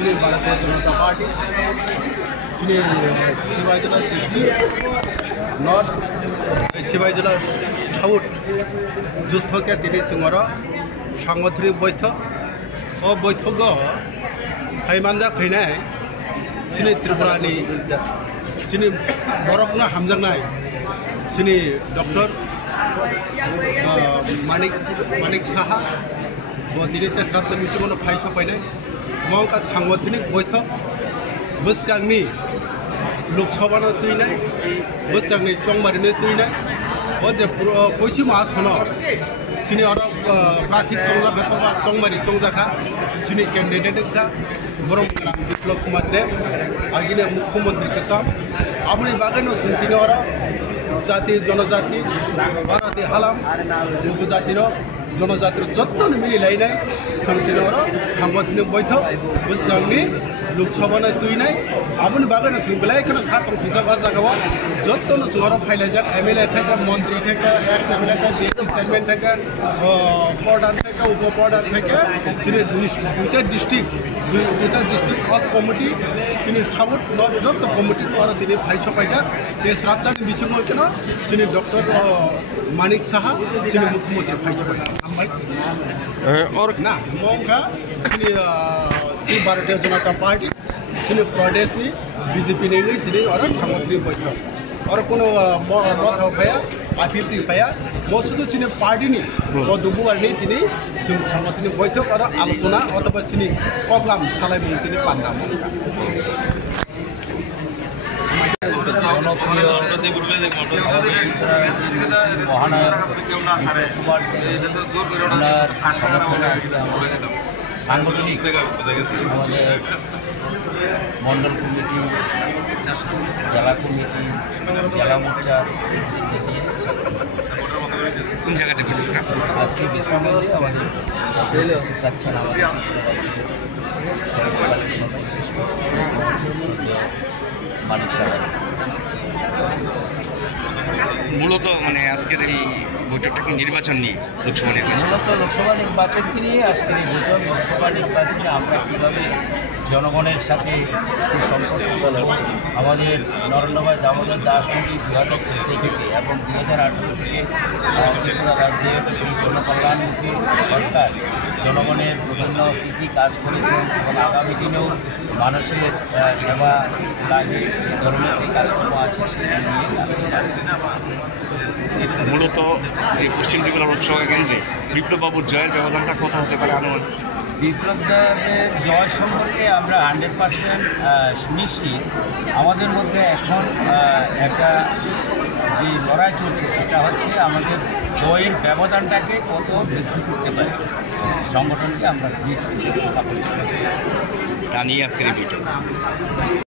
Shri Bharatiya Janata party Shri Shivaji जिला north Shivaji जिला south युद्ध के दिन सिंहर सांगठनिक बैठक और बैठक फाइमानजा फैनाय सिनि त्रिपुरानि सिनि बरफना हामजांनाय सिनि डॉक्टर मानिक साहा दिन तेसराब मिसिमनो फाइस फैनाय मंका सांगठनिक बैठक बसगांनि लोकसभा तुईनाय बसगांनि चंबारिनो तुईनाय जे पश्चिम आसन सिनि और प्रार्थी चंजाखा चंबारि चंजाखा सिनि कैंडिडेट का बरम विप्लव कुमार देव आगिने मुख्यमंत्री के साथ अपनी बागैनो संतिनो और जाति जनजाति भारतीय हालाम उपजातिर जनजातिर जत्न मिलाइनाय संतिनो और सांगठनिक बैठक बसगांनि लोकसभा तुईनाय अपनी बागैनो संबिलाय खना खातम फिजा जागावा जत्न जोर फाइलायजा एमएलए थाका मंत्री थाका एक्स एमएलए थाका डीसी चेयरमैन थाका प्रधान थाका उप प्रधान थाका सिनि दुइटा डिस्ट्रिक्ट अल कमिटी सिनि साउथ नर्थ जत्न कमिटी और दिन फाइस फाइजा तेसराबजानि बिसिङाव केन सिनि डॉक्टर मानिक साहा सिनि मुख्यमंत्री फाइस फाइजा और ना मौका सिनि भारतीय जनता पार्टी सिनि प्रदेश बीजेपी ने दिन और सांगठनिक बैठक और कोनो मत भया आफिफ्री भया म शुद्ध सिनि पार्टी दुबुवार दिन सांगठनिक बैठक और आलोचना अथवा सिनि कगलाम सालायमुं दिन पान्ना सांगठनिक मंडल कमिटी जिला कमिटी जिला मोर्चा आज के विश्रामगंजे যাচ্ছেন আমাদের সর্বকালের সর্বশ্রেষ্ঠ মানিক সাহা মূলত মানে আজকের এই বৈঠকটা কি নির্বাচন নিয়ে লোকসভা নির্বাচন মূলত লোকসভা নির্বাচনকে নিয়ে আজকের এই বৈঠক লোকসভা নির্বাচনে আমরা কীভাবে জনগণের সাথে সুসম্পর্ক করব আমাদের নরেন্দ্র দামোদর দাস মোদী 2014 থেকে এবং 2018 থেকে ত্রিপুরা রাজ্যে জনকল্যাণমুখী সরকার জনগণের বিভিন্ন কী কাজ করেছেন এবং আগামী দিনেও মানুষের সেবা লাগে ধরনের যে কাজকর্ম আছে সেগুলো নিয়ে আলোচনা মূলত যে পশ্চিম ত্রিপুরা লোকসভা কেন্দ্রে বিপ্লববাবুর জয়ের ব্যবধানটা কত হতে পারে আনুমানিক বিপ্লবদের জয় সম্পর্কে আমরা 100% সুনিশ্চিত আমাদের মধ্যে এখন একটা যে লড়াই চলছে সেটা হচ্ছে আমাদের জয়ের ব্যবধানটাকে কত বৃদ্ধি করতে পারি সংগঠনকে আমরা স্থাপন করতে তা নিয়ে আজকের এই বৈঠক